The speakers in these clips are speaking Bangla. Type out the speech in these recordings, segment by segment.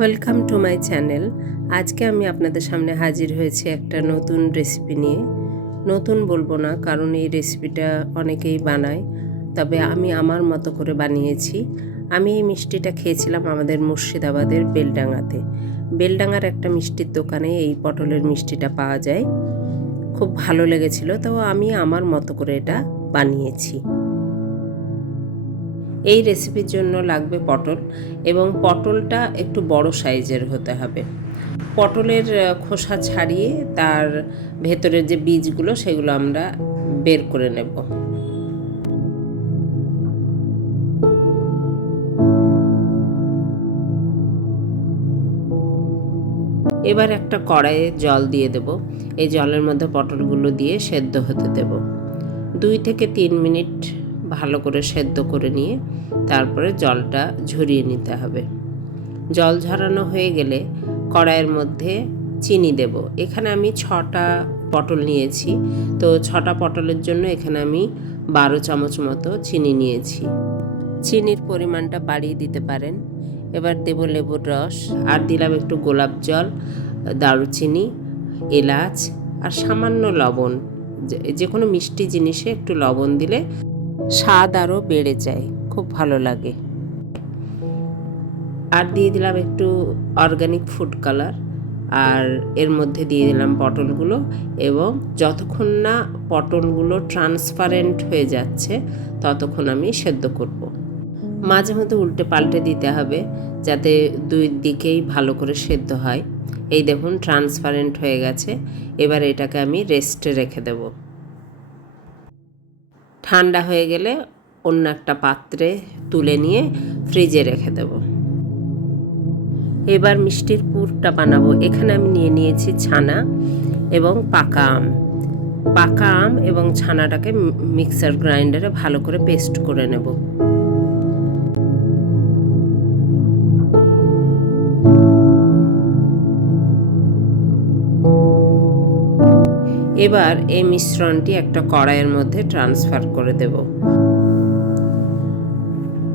Welcome to my channel. আজকে আমি আপনাদের সামনে হাজির হয়েছি একটা নতুন রেসিপি নিয়ে। নতুন বলবো না, কারণ এই রেসিপিটা অনেকেই বানায়, তবে আমি আমার মতো করে বানিয়েছি। আমি এই মিষ্টিটা খেয়েছিলাম আমাদের মুর্শিদাবাদের বেলডাঙাতে। বেলডাঙার একটা মিষ্টির দোকানে এই পটলের মিষ্টিটা পাওয়া যায়। খুব ভালো লেগেছিল, তো আমি আমার মতো করে এটা বানিয়েছি। এই রেসিপির জন্য লাগবে পটল, এবং পটলটা একটু বড় সাইজের হতে হবে। পটলের খোসা ছাড়িয়ে তার ভেতরের যে বীজগুলো সেগুলো আমরা বের করে নেব। এবার একটা কড়াইয়ে জল দিয়ে দেব। এই জলের মধ্যে পটলগুলো দিয়ে সেদ্ধ হতে দেব। 2 থেকে 3 মিনিট ভালো করে সেদ্ধ করে নিয়ে তারপরে জলটা ঝরিয়ে নিতে হবে। জল ঝরানো হয়ে গেলে কড়াইয়ের মধ্যে চিনি দেব। এখানে আমি 6টা পটল নিয়েছি, তো 6টা পটলের জন্য এখানে আমি 12 চামচ মতো চিনি নিয়েছি। চিনির পরিমাণটা বাড়িয়ে দিতে পারেন। এবার দেব লেবুর রস, আর দিলাম একটু গোলাপ জল, দারুচিনি, এলাচ আর সামান্য লবণ। যে কোনো মিষ্টি জিনিসে একটু লবণ দিলে স্বাদ আরও বেড়ে যায়, খুব ভালো লাগে। আর দিয়ে দিলাম একটু অর্গানিক ফুড কালার, আর এর মধ্যে দিয়ে দিলাম পটলগুলো, এবং যতক্ষণ না পটলগুলো ট্রান্সপারেন্ট হয়ে যাচ্ছে ততক্ষণ আমি সেদ্ধ করব। মাঝে মধ্যে উল্টে পাল্টে দিতে হবে যাতে 2 দিকেই ভালো করে সেদ্ধ হয়। এই দেখুন ট্রান্সপারেন্ট হয়ে গেছে। এবার এটাকে আমি রেস্টে রেখে দেব। ঠান্ডা হয়ে গেলে অন্য একটা পাত্রে তুলে নিয়ে ফ্রিজে রেখে দেব। এবার মিষ্টির পুরটা বানাবো। এখানে আমি নিয়েছি ছানা এবং পাকা আম। পাকা আম এবং ছানাটাকে মিক্সার গ্রাইন্ডারে ভালো করে পেস্ট করে নেব। এবার এই মিশ্রণটি একটা কড়াইয়ের মধ্যে ট্রান্সফার করে দেব।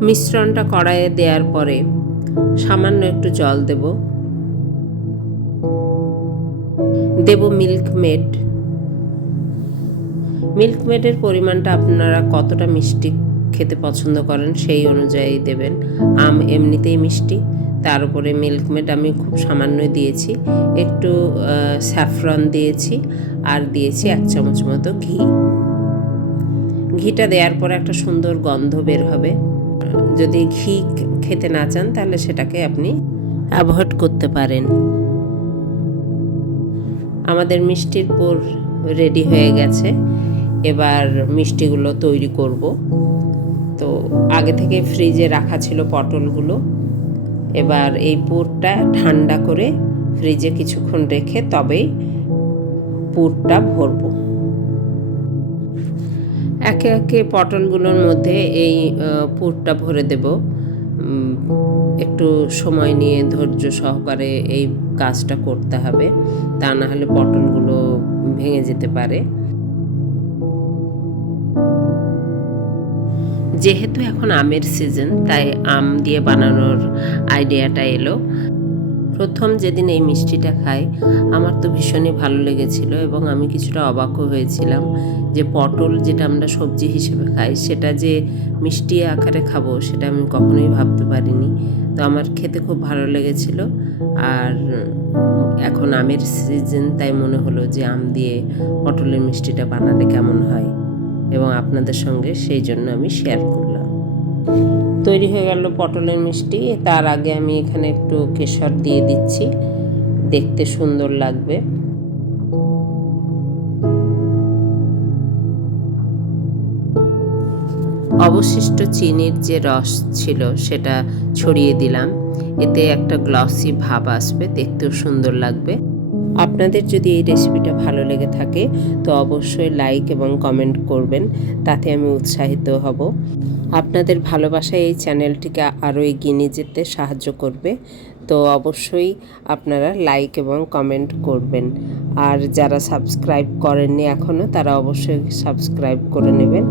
মিশ্রণটা কড়াইয়ে দেওয়ার পরে সামান্য একটু জল দেব। Milkmaid. মিল্ক মেডের পরিমাণটা আপনারা কতটা মিষ্টি খেতে পছন্দ করেন সেই অনুযায়ী দেবেন। আম এমনিতেই মিষ্টি, তার উপরে মিল্ক মেড আমি খুব সামান্যই দিয়েছি। একটু স্যাফরন দিয়েছি, আর দিয়েছি 1 চামচ মতো ঘি। ঘিটা দেওয়ার পরে একটা সুন্দর গন্ধ বের হবে। যদি ঘি খেতে না চান তাহলে সেটাকে আপনি অ্যাভয়েড করতে পারেন। আমাদের মিষ্টির পুর রেডি হয়ে গেছে। এবার মিষ্টিগুলো তৈরি করব। তো আগে থেকে ফ্রিজে রাখা ছিল পটলগুলো। এবার এই পুরটা ঠান্ডা করে ফ্রিজে কিছুক্ষণ রেখে তবেই পুরটা ভরবো। একে একে পটলগুলোর মধ্যে এই পুরটা ভরে দেব। একটু সময় নিয়ে ধৈর্য সহকারে এই কাজটা করতে হবে, তা না হলে পটলগুলো ভেঙে যেতে পারে। যেহেতু এখন আমের সিজন, তাই আম দিয়ে বানানোর আইডিয়াটা এলো। প্রথম যেদিন এই মিষ্টিটা খাই আমার তো ভীষণই ভালো লেগেছিল, এবং আমি কিছুটা অবাকও হয়েছিলাম যে পটল যেটা আমরা সবজি হিসেবে খাই সেটা যে মিষ্টি আকারে খাবো সেটা আমি কখনোই ভাবতে পারিনি। তো আমার খেতে খুব ভালো লেগেছিল। আর এখন আমের সিজন, তাই মনে হলো যে আম দিয়ে পটলের মিষ্টিটা বানালে কেমন হয়, এবং আপনাদের সঙ্গে সেই জন্য আমি শেয়ার করলাম। তৈরি হয়ে গেল পটলের মিষ্টি। তার আগে আমি এখানে একটু কেশর দিয়ে দিচ্ছি, দেখতে সুন্দর লাগবে। অবশিষ্ট চিনির যে রস ছিল সেটা ছড়িয়ে দিলাম। এতে একটা গ্লসি ভাব আসবে, দেখতেও সুন্দর লাগবে। আপনাদের যদি এই রেসিপিটা ভালো লেগে থাকে তো অবশ্যই লাইক এবং কমেন্ট করবেন, তাতে আমি উৎসাহিত হব। আপনাদের ভালোবাসা এই চ্যানেলটিকে আরও এগিয়ে নিয়ে যেতে সাহায্য করবে। তো অবশ্যই আপনারা লাইক এবং কমেন্ট করবেন। আর যারা সাবস্ক্রাইব করেননি এখনও, তারা অবশ্যই সাবস্ক্রাইব করে নেবেন।